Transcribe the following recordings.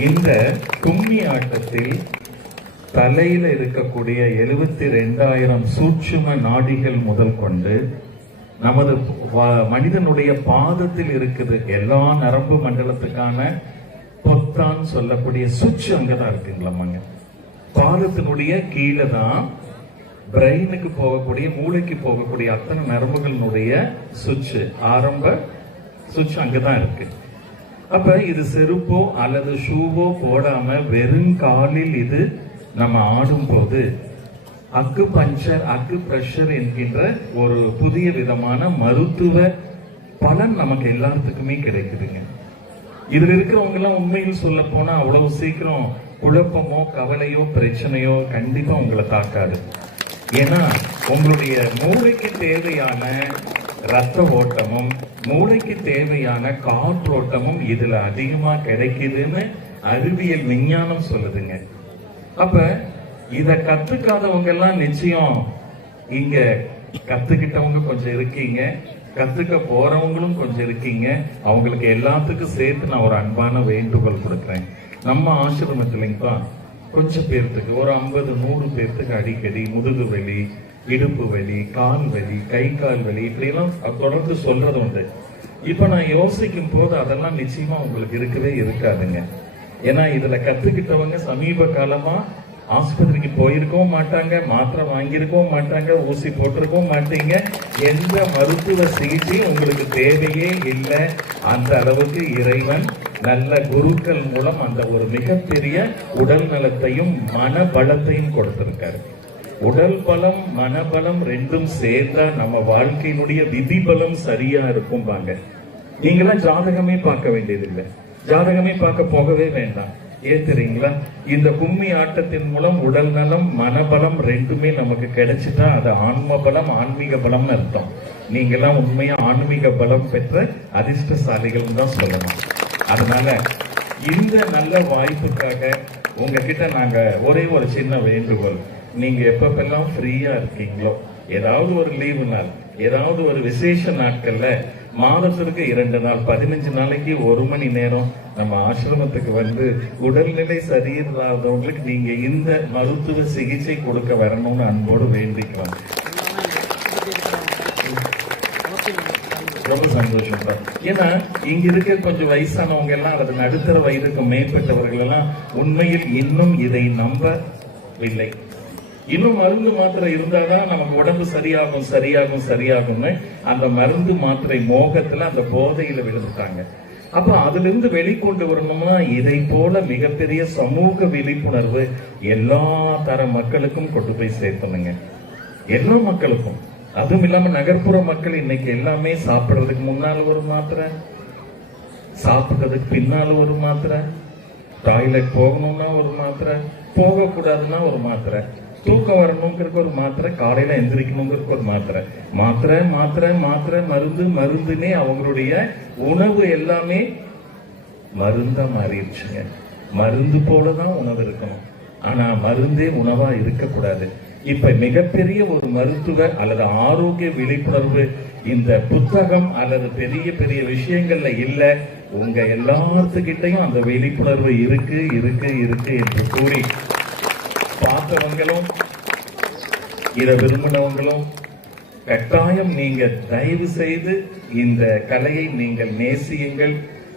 இந்த கும்மி ஆட்டத்தில் தலையில இருக்கக்கூடிய எழுபத்தி ரெண்டாயிரம் சூட்சும நாடிகள் முதல் கொண்டு நமது வ- மனிதனுடைய பாதத்தில் இருக்குது எல்லா நரம்பு மண்டலத்துக்கான பொத்தான் சொல்லக்கூடிய சுவிட்ச் அங்கதான் இருக்குங்களாமாங்க பாதத்தினுடைய கீழே தான் பிரெயினுக்கு போகக்கூடிய மூளைக்கு போகக்கூடிய அத்தனை நரம்புகளினுடைய சுவிட்ச் ஆரம்ப சுவிட்ச் அங்கதான் இருக்கு. அப்ப இது செருப்போ அல்லது ஷூவோ போடாம வெறும் காலில் இது நம்ம ஆடும் போது அக்கு பஞ்சர் அக்கு பிரஷர் என்கின்ற ஒரு புதிய விதமான மருத்துவ பலன் நமக்கு எல்லாத்துக்குமே கிடைக்குதுங்க. இதுல இருக்கிறவங்க எல்லாம் உண்மையில் சொல்ல போனா அவ்வளவு சீக்கிரம் குழப்பமோ கவலையோ பிரச்சனையோ கண்டிப்பா உங்களை தாக்காது. ஏன்னா உங்களுடைய மூளைக்கு தேவையான ரத்த ஓட்டமும் மூளைக்கு தேவையான காற்றோட்டமும் இதுல அதிகமா கிடைக்குதுன்னு அறிவியல் விஞ்ஞானம் சொல்லுதுங்க. அப்ப இத கத்துக்காதவங்க எல்லாம் நிச்சயம் இங்க கத்துக்கிட்டவங்க கொஞ்சம் இருக்கீங்க கத்துக்க போறவங்களும் கொஞ்சம் இருக்கீங்க அவங்களுக்கு எல்லாத்துக்கும் சேர்த்து நான் ஒரு அன்பான வேண்டுகோள் கொடுக்குறேன். நம்ம ஆசிரமத்துலங்கப்பா கொஞ்சம் பேர்த்துக்கு ஒரு ஐம்பது நூறு பேர்த்துக்கு அடிக்கடி முதுகு வலி இடுப்பு வலி கால் வலி கை கால் வலி இப்படிலாம் தொடர்ந்து சொல்றது உண்டு இப்ப நான் யோசிக்கும் போது அதெல்லாம் நிச்சயமா உங்களுக்கு இருக்கவே இருக்காதுங்க. ஏன்னா இதுல கத்துக்கிட்டவங்க சமீப காலமா ஆஸ்பத்திரிக்கு போயிருக்கவும் மாட்டாங்க மாத்திரை வாங்கியிருக்கவும் மாட்டாங்க ஊசி போட்டிருக்கவும் மாட்டீங்க. எந்த மருத்துவ சிகிச்சையும் உங்களுக்கு தேவையே இல்லை. அந்த அளவுக்கு இறைவன் நல்ல குருக்கள் மூலம் அந்த ஒரு மிகப்பெரிய உடல் நலத்தையும் மன பலத்தையும் கொடுத்திருக்காரு. உடல் பலம் மனபலம் ரெண்டும் சேர்ந்தா நம்ம வாழ்க்கையினுடைய விதி பலம் சரியா இருக்கும் பாங்க. நீங்களாம் ஜாதகமே பார்க்க வேண்டியதில்லை. ஜாதகமே பார்க்க போகவே வேண்டாம். ஏன் தெரியுங்களா? இந்த கும்மி ஆட்டத்தின் மூலம் உடல் நலம் மனபலம் ரெண்டுமே நமக்கு கிடைச்சிட்டா அது ஆன்ம பலம் ஆன்மீக பலம்னு அர்த்தம். நீங்கெல்லாம் உண்மையா ஆன்மீக பலம் பெற்ற அதிர்ஷ்டசாலிகள் தான் சொல்லணும். அதனால இந்த நல்ல வாய்ப்புக்காக உங்ககிட்ட நாங்க ஒரே ஒரு சின்ன வேண்டுகோள். நீங்க எப்பப்பெல்லாம் ஃப்ரீயா இருக்கீங்களோ ஏதாவது ஒரு லீவு நாள் ஏதாவது ஒரு விசேஷ நாட்கள்ல மாதத்திற்கு இரண்டு நாள் பதினஞ்சு நாளைக்கு ஒரு மணி நேரம் நம்ம ஆசிரமத்துக்கு வந்து உடல்நிலை சரியில்லாதவங்களுக்கு நீங்க இந்த மருத்துவ சிகிச்சை கொடுக்க வரணும்னு அன்போடு வேண்டிக்கலாம் ரொம்ப சந்தோஷம் சார். ஏன்னா இங்க இருக்க கொஞ்சம் வயசானவங்க எல்லாம் அல்லது நடுத்தர வயதுக்கு மேற்பட்டவர்கள் எல்லாம் உண்மையில் இன்னும் இதை நம்பவில்லை. இன்னும் மருந்து மாத்திரை இருந்தாதான் நமக்கு உடம்பு சரியாகும் சரியாகும் சரியாகும்னு அந்த மருந்து மாத்திரை மோகத்துல அந்த போதையில விழுந்துட்டாங்க. அப்ப அதுல இருந்து வெளிக்கொண்டு வரணும்னா இதை போல மிகப்பெரிய சமூக விழிப்புணர்வு எல்லா தர மக்களுக்கும் கொண்டு போய் சேர்த்தணுங்க எல்லா மக்களுக்கும். அதுவும் இல்லாம நகர்ப்புற மக்கள் இன்னைக்கு எல்லாமே சாப்பிடுறதுக்கு முன்னால ஒரு மாத்திரை சாப்பிடுறதுக்கு பின்னால ஒரு மாத்திரை டாய்லெட் போகணும்னா ஒரு மாத்திரை போகக்கூடாதுன்னா ஒரு மாத்திரை. தூக்கம் வரணுங்கிறதுக்கு ஒரு மாத்திரை காலையில எந்திரிக்கணுங்கிறதுக்கு ஒரு மாத்திரை. மாத்திரை மாத்திரை மாத்திரை மருந்து மருந்துன்னே அவங்களுடைய உணவு எல்லாமே மருந்தா மாறிடுச்சுங்க. மருந்து போலதான் உணவு இருக்கணும். ஆனா மருந்தே உணவா இருக்கக்கூடாது. இப்ப மிகப்பெரிய ஒரு மருத்துவ அல்லது ஆரோக்கிய விழிப்புணர்வு இந்த புத்தகம் அல்லது பெரிய பெரிய விஷயங்கள்ல இல்ல. உங்க எல்லாத்துக்கிட்டையும் அந்த விழிப்புணர்வு இருக்கு இருக்கு இருக்கு என்று கூறி பார்த்தவங்களும் இதை விரும்பினவங்களும் கட்டாயம் நீங்க தயவு செய்து இந்த கலையை நீங்கள் நேசியுங்கள்.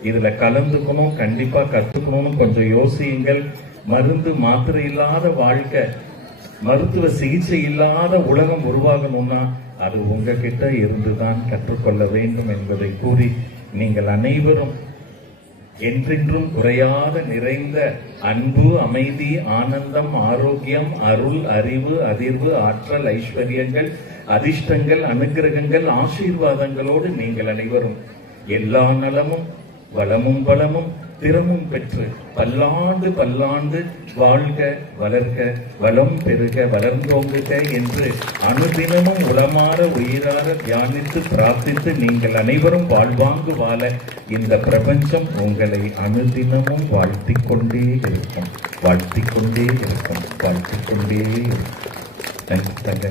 இதுல கலந்துக்கணும் கண்டிப்பா கத்துக்கணும்னு கொஞ்சம் யோசியுங்கள். மருந்து மாத்திரை இல்லாத வாழ்க்கை மருத்துவ சிகிச்சை இல்லாத உலகம் உருவாகணும்னா அது உங்ககிட்ட இருந்துதான் கற்றுக்கொள்ள வேண்டும் என்பதை கூறி நீங்கள் அனைவரும் என்றென்றும் குறையாத நிறைந்த அன்பு அமைதி ஆனந்தம் ஆரோக்கியம் அருள் அறிவு அதிர்வு ஆற்றல் ஐஸ்வர்யங்கள் அதிர்ஷ்டங்கள் அனுகிரகங்கள் ஆசீர்வாதங்களோடு நீங்கள் அனைவரும் எல்லா நலமும் வளமும் வளமும் திறமும் பெற்று பல்லாண்டு பல்லாண்டு வாழ்க வளர்க வளம் பெருக வளர்ந்தோங்குக என்று அனுதினமும் உளமாற உயிரார தியானித்து பிரார்த்தித்து நீங்கள் அனைவரும் வாழ்வாங்கு வாழ இந்த பிரபஞ்சம் உங்களை அனுதினமும் வாழ்த்திக் கொண்டே இருக்கும். வாழ்த்திக் கொண்டே இருக்கும். வாழ்த்திக் கொண்டே இருக்கும். தங்க